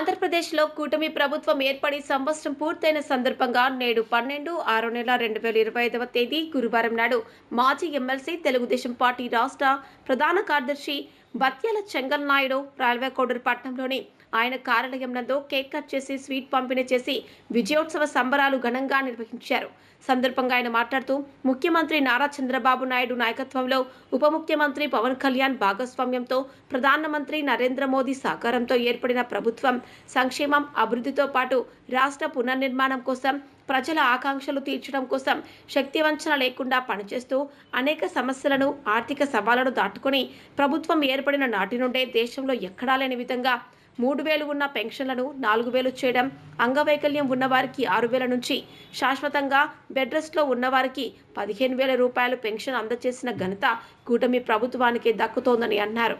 ఆంధ్రప్రదేశ్లో కూటమి ప్రభుత్వం ఏర్పడి సంవత్సరం పూర్తయిన సందర్భంగా నేడు పన్నెండు ఆరు నెల రెండు వేల ఇరవై ఐదవ తేదీ గురువారం నాడు మాజీ ఎమ్మెల్సీ తెలుగుదేశం పార్టీ రాష్ట్ర ప్రధాన కార్యదర్శి బత్యాల చెంగల్ నాయుడు రాల్వేకోడూరు పట్టణంలోని ఆయన కార్యాలయం నందు కేక్ కట్ చేసి స్వీట్ పంపిణీ చేసి విజయోత్సవ సంబరాలు ఘనంగా నిర్వహించారు. సందర్భంగా ఆయన మాట్లాడుతూ ముఖ్యమంత్రి నారా చంద్రబాబు నాయుడు నాయకత్వంలో ఉప ముఖ్యమంత్రి పవన్ కళ్యాణ్ భాగస్వామ్యంతో ప్రధానమంత్రి నరేంద్ర మోదీ సహకారంతో ఏర్పడిన ప్రభుత్వం సంక్షేమం అభివృద్ధితో పాటు రాష్ట్ర పునర్నిర్మాణం కోసం ప్రజల ఆకాంక్షలు తీర్చడం కోసం శక్తివంచన లేకుండా పనిచేస్తూ అనేక సమస్యలను ఆర్థిక సవాళ్ళను దాటుకొని ప్రభుత్వం ఏర్పడిన నాటి నుండే దేశంలో ఎక్కడా లేని విధంగా మూడు వేలు ఉన్న పెన్షన్లను నాలుగు వేలు చేయడం అంగవైకల్యం ఉన్నవారికి ఆరు వేల నుంచి శాశ్వతంగా బెడ్ రెస్ట్లో ఉన్నవారికి పదిహేను వేల రూపాయలు పెన్షన్ అందజేసిన ఘనత కూటమి ప్రభుత్వానికి దక్కుతోందని అన్నారు.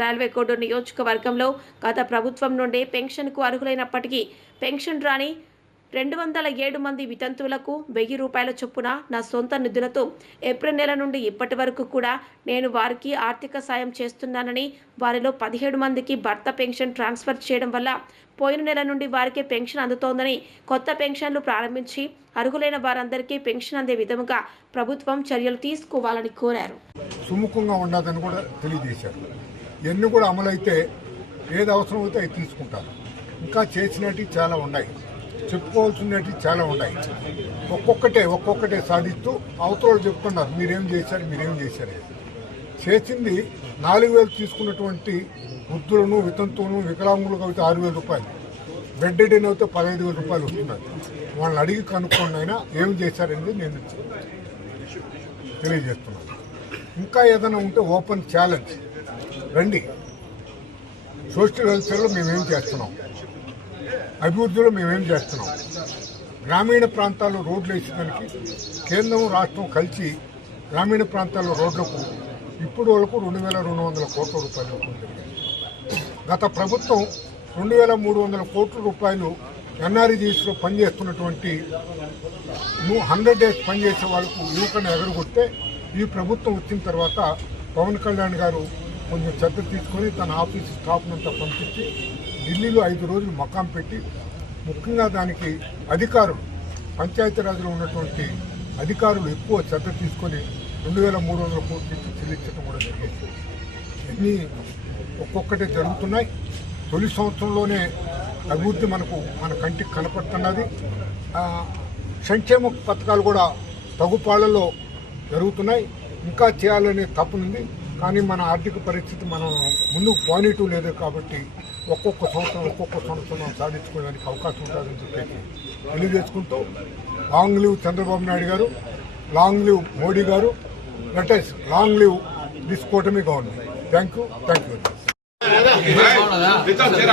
రైల్వే కోడూరు నియోజకవర్గంలో గత ప్రభుత్వం నుండే పెన్షన్కు అర్హులైనప్పటికీ పెన్షన్ రాని రెండు వందల ఏడు మంది వితంతువులకు వెయ్యి రూపాయల చొప్పున నా సొంత నిధులతో ఏప్రిల్ నెల నుండి ఇప్పటి వరకు కూడా నేను వారికి ఆర్థిక సాయం చేస్తున్నానని వారిలో పదిహేడు మందికి భర్త పెన్షన్ ట్రాన్స్ఫర్ చేయడం వల్ల పోయిన నెల నుండి వారికి పెన్షన్ అందుతోందని కొత్త పెన్షన్లు ప్రారంభించి అర్హులైన వారందరికీ పెన్షన్ అందే విధముగా ప్రభుత్వం చర్యలు తీసుకోవాలని కోరారు. సుముఖంగా ఉండదని కూడా తెలియజేశారు. ఇవన్నీ కూడా అమలైతే ఏది అవసరం అయితే అవి తీసుకుంటారు. ఇంకా చేసినవి చాలా ఉన్నాయి. చెప్పుకోవాల్సినవి చాలా ఉన్నాయి. ఒక్కొక్కటే ఒక్కొక్కటే సాధిస్తూ అవతల చెప్తున్నారు మీరేం చేశారు మీరేం చేశారు? చేసింది నాలుగు వేలు తీసుకున్నటువంటి వృద్ధులను వితంతువులను వికలాంగులకు అయితే ఆరు వేల రూపాయలు. బెడ్ డెన్ అయితే పదహైదు వేల రూపాయలు వస్తున్నారు. వాళ్ళని అడిగి కనుక్కోండి అయినా ఏం చేశారనేది నేను తెలియజేస్తున్నాను. ఇంకా ఏదైనా ఉంటే ఓపెన్ ఛాలెంజ్. రండి. సోషల్ వెల్ఫేర్లో మేమేం చేస్తున్నాం? అభివృద్ధిలో మేమేం చేస్తున్నాం? గ్రామీణ ప్రాంతాల్లో రోడ్లు వేసేదానికి కేంద్రం రాష్ట్రం కలిసి గ్రామీణ ప్రాంతాల్లో రోడ్లకు ఇప్పుడు వరకు రెండు వేల రెండు వందల కోట్ల రూపాయలు గత ప్రభుత్వం రెండు వేల మూడు వందల కోట్ల రూపాయలు ఎన్ఆర్జీఎస్లో పనిచేస్తున్నటువంటి హండ్రెడ్ డేస్ పనిచేసే వాళ్ళకు యువకుని ఎగరగొట్టే ఈ ప్రభుత్వం వచ్చిన తర్వాత పవన్ కళ్యాణ్ గారు కొంచెం శ్రద్ధ తీసుకొని తన ఆఫీస్ స్టాఫ్నంతా పంపించి ఢిల్లీలో ఐదు రోజులు మకాం పెట్టి ముఖ్యంగా దానికి అధికారులు పంచాయతీరాజ్లో ఉన్నటువంటి అధికారులు ఎక్కువ శ్రద్ధ తీసుకొని రెండు వేల మూడు వందల కోట్లు చెల్లించడం కూడా జరిగింది. ఇవన్నీ ఒక్కొక్కటే జరుగుతున్నాయి. తొలి సంవత్సరంలోనే అభివృద్ధి మనకు మన కంటికి కనపడుతున్నది. సంక్షేమ పథకాలు కూడా తగుపాళ్ళలో జరుగుతున్నాయి. ఇంకా చేయాలనే తప్పునుంది కానీ మన ఆర్థిక పరిస్థితి మనం ముందుకు పోనీటు లేదు కాబట్టి ఒక్కొక్క సంవత్సరం ఒక్కొక్క సంవత్సరం సాధించుకోవడానికి అవకాశం ఉంటుందని చెప్పేసి తెలియజేసుకుంటూ లాంగ్ లివ్ చంద్రబాబు నాయుడు గారు long live Modi garu latest long live this కూటమి government. Thank you thank you ఆ,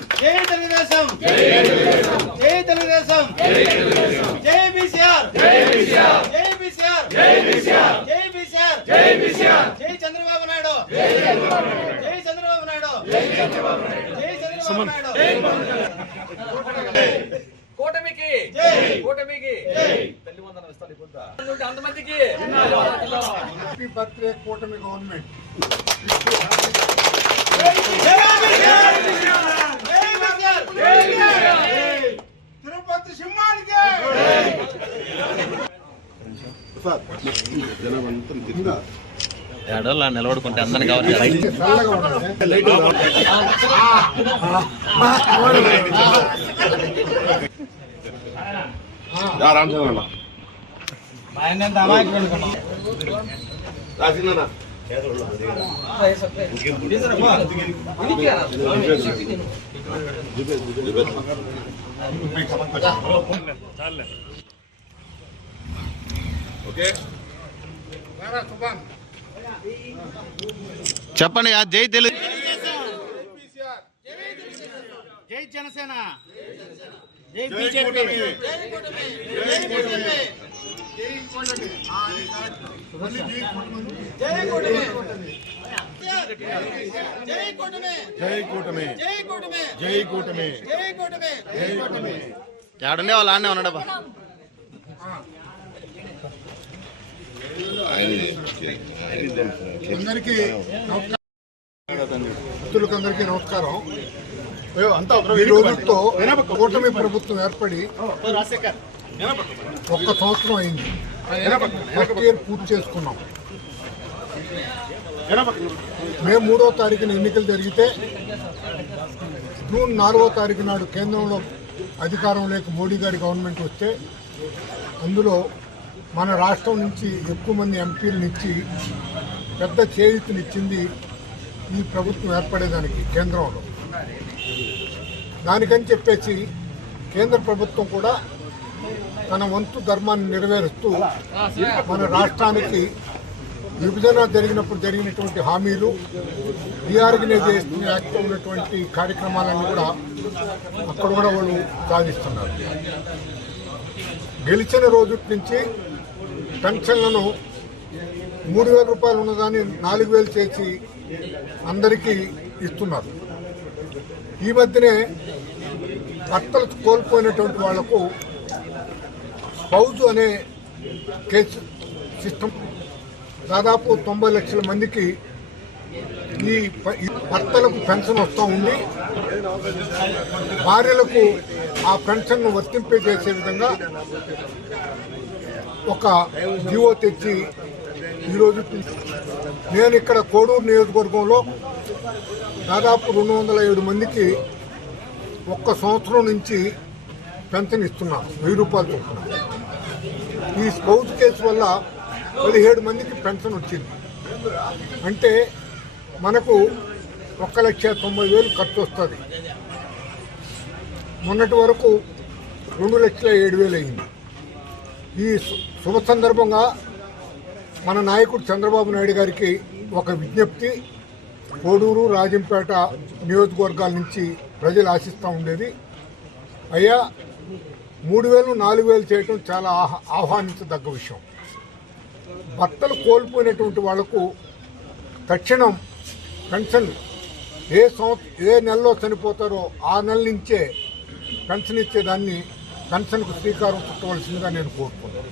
జై తెలుగుదేశం. జై తెలుగుదేశం. జై బీసీఆర్. జై బీసీఆర్. జై బీసీఆర్. జై బీసీఆర్. జై బీసీఆర్. జై బీసీఆర్. జై చంద్రబాబు నాయుడు. జై చంద్రబాబు నాయుడు. జై చంద్రబాబు నాయుడు. జై చంద్రబాబు నాయుడు. కూటమికి. జై. కూటమికి. జై. తల్లి వందనం ఇస్తాను ఇప్పుడు. అంతమందికి. హ్యాపీ బర్త్డే కూటమి గవర్నమెంట్ జై బీసీఆర్ జై బీసీఆర్ జై బీసీఆర్ తిరుపతి సింహానికి ఎడోలా నిలబడుకుంటే అందరిని రారా సుభాన్ చెప్పండి ఆ జై తెలుగు జై జనసేన. జై బీజేపీ. జై కూటమి. జై కూటమి. జై కూటమి. జై కూటమి. జై కూటమి. జై కూటమి. ఏడుండే వాళ్ళు ఆడనే ఉన్నాడబ్బా. అందరికీ భక్తులకందరికీ నమస్కారం. ఈ రోజుతో కూటమి ప్రభుత్వం ఏర్పడి ఒక్క సంవత్సరం అయింది. ఫస్ట్ ఇయర్ పూర్తి చేసుకున్నాం. మే మూడో తారీఖున ఎన్నికలు జరిగితే జూన్ నాలుగో తారీఖు నాడు కేంద్రంలో అధికారంలోకి మోడీ గారి గవర్నమెంట్ వస్తే అందులో మన రాష్ట్రం నుంచి ఎక్కువ మంది ఎంపీలను ఇచ్చి పెద్ద చేయూతనిచ్చింది ఈ ప్రభుత్వం ఏర్పడేదానికి కేంద్రంలో. దానికని చెప్పేసి కేంద్ర ప్రభుత్వం కూడా తన వంతు ధర్మాన్ని నెరవేరుస్తూ మన రాష్ట్రానికి విభజన జరిగినప్పుడు జరిగినటువంటి హామీలు రీఆర్గనైజేషన్ యాక్ట్ ఉన్నటువంటి కార్యక్రమాలను కూడా అక్కడ కూడా వాళ్ళు సాధిస్తున్నారు. గెలిచిన రోజు నుంచి పెన్షన్లను మూడు వేల రూపాయలు ఉన్నదాన్ని నాలుగు వేలు చేసి అందరికీ ఇస్తున్నారు. ఈ మధ్యనే భర్తలు కోల్పోయినటువంటి వాళ్ళకు స్పౌజ్ అనే కేసు సిస్టమ్ దాదాపు తొంభై లక్షల మందికి ఈ ఈ భర్తలకు పెన్షన్ వస్తూ ఉంది. భార్యలకు ఆ పెన్షన్ను వర్తింపజేసే విధంగా ఒక జీవో తెచ్చి ఈరోజు నేను ఇక్కడ కోడూరు నియోజకవర్గంలో దాదాపు రెండు వందల ఏడు మందికి ఒక్క సంవత్సరం నుంచి పెన్షన్ ఇస్తున్నాను వెయ్యి రూపాయలు చొప్పున ఈ స్పౌజ్ కేసు వల్ల పదిహేడు మందికి పెన్షన్ వచ్చింది. అంటే మనకు ఒక్క లక్ష తొంభై వేలు ఖర్చు వస్తుంది. మొన్నటి వరకు రెండు లక్షల ఏడు వేలు అయింది. ఈ శుభ సందర్భంగా మన నాయకుడు చంద్రబాబు నాయుడు గారికి ఒక విజ్ఞప్తి. కోడూరు రాజంపేట నియోజకవర్గాల నుంచి ప్రజలు ఆశిస్తూ ఉండేది. అయ్యా మూడు వేలు నాలుగు వేలు చేయటం చాలా ఆహ్వానించదగ్గ విషయం. భర్తలు కోల్పోయినటువంటి వాళ్ళకు తక్షణం పెన్షన్ ఏ సంవత్సరం ఏ నెలలో చనిపోతారో ఆ నెల నుంచే పెన్షన్ ఇచ్చేదాన్ని పెన్షన్కు శ్రీకారం చుట్టవలసిందిగా నేను కోరుతున్నాను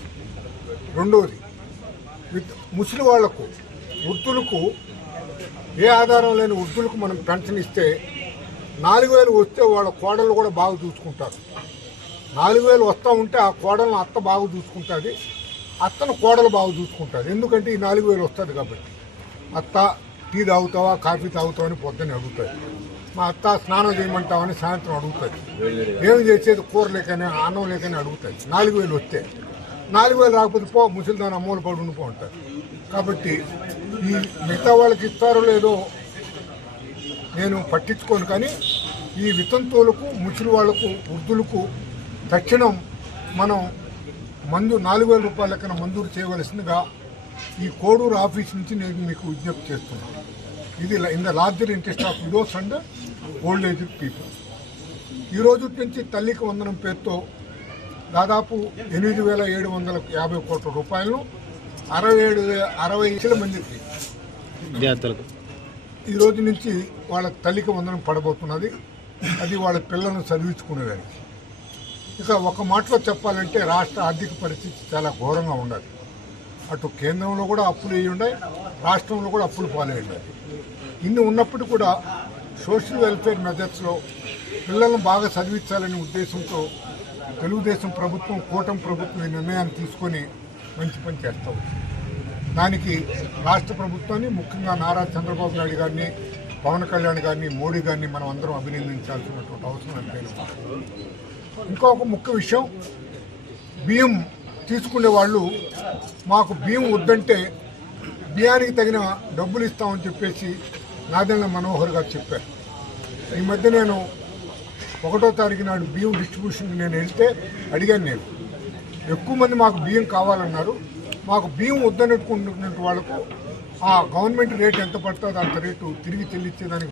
రెండవది ముసలి వాళ్ళకు వృద్ధులకు ఏ ఆధారం లేని వృద్ధులకు మనం పెన్షన్ ఇస్తే నాలుగు వేలు వస్తే వాళ్ళ కోడళ్ళు కూడా బాగా చూసుకుంటారు. నాలుగు వేలు వస్తూ ఉంటే ఆ కోడలను అత్త బాగా చూసుకుంటుంది అత్తను కోడలు బాగా చూసుకుంటుంది. ఎందుకంటే ఈ నాలుగు వేలు వస్తుంది కాబట్టి. అత్త టీ తాగుతావా కాఫీ తాగుతావా అని పొద్దున్నే అడుగుతుంది. మా అత్త స్నానం చేయమంటావని సాయంత్రం అడుగుతుంది. ఏం చేసేది? కూర లేకనే అన్నం లేకనే అడుగుతుంది. నాలుగు వేలు వస్తే. నాలుగు వేలు రాకపోతే పో ముసలిదాన్ని అమ్మోలు పడి ఉండిపో ఉంటారు కాబట్టి ఈ మిగతా వాళ్ళకి ఇస్తారో లేదో నేను పట్టించుకోను కానీ ఈ వితంతువులకు ముసలి వాళ్ళకు వృద్ధులకు తక్షణం మనం మందు నాలుగు వేల రూపాయల లెక్కన మంజూరు చేయవలసిందిగా ఈ కోడూరు ఆఫీస్ నుంచి నేను మీకు విజ్ఞప్తి చేస్తున్నాను. ఇది in the larger interest of widows and old age people. ఈ రోజు నుంచి తల్లికి వందనం పేరుతో దాదాపు ఎనిమిది వేల ఏడు వందల యాభై కోట్ల రూపాయలను అరవై ఏడు అరవై లక్షల మందికి విద్యార్థులకు. ఈ రోజు నుంచి వాళ్ళ తల్లికి వందనం పడబోతున్నది. అది వాళ్ళ పిల్లలను చదివించుకునేదానికి ఇక ఒక మాటలో చెప్పాలంటే రాష్ట్ర ఆర్థిక పరిస్థితి చాలా ఘోరంగా ఉన్నది అటు కేంద్రంలో కూడా అప్పులు వేయి ఉన్నాయి రాష్ట్రంలో కూడా అప్పులు పాలయ్యి ఉన్నాయి ఇన్ని ఉన్నప్పుడు కూడా సోషల్ వెల్ఫేర్ మెథడ్స్లో పిల్లలను బాగా చదివించాలనే ఉద్దేశంతో తెలుగుదేశం ప్రభుత్వం కూటమి ప్రభుత్వం ఈ నిర్ణయాన్ని తీసుకొని మంచి పని చేస్తూ దానికి రాష్ట్ర ప్రభుత్వాన్ని ముఖ్యంగా నారా చంద్రబాబు నాయుడు గారిని పవన్ కళ్యాణ్ గారిని మోడీ గారిని మనం అందరం అభినందించాల్సినటువంటి అవసరం అనిపించింది ఇంకొక ముఖ్య విషయం బియ్యం తీసుకునే వాళ్ళు మాకు బియ్యం వద్దంటే బియ్యానికి తగిన డబ్బులు ఇస్తామని చెప్పేసి నాదెండ్ల మనోహర్ గారు చెప్పారు. ఈ మధ్య నేను ఒకటో తారీఖు నాడు బియ్యం డిస్ట్రిబ్యూషన్కి నేను వెళ్తే అడిగాను నేను. ఎక్కువ మంది మాకు బియ్యం కావాలన్నారు. మాకు బియ్యం వద్దనట్టుకుంటున్న వాళ్ళకు ఆ గవర్నమెంట్ రేట్ ఎంత పడుతుందో అంత రేటు తిరిగి చెల్లించేదానికి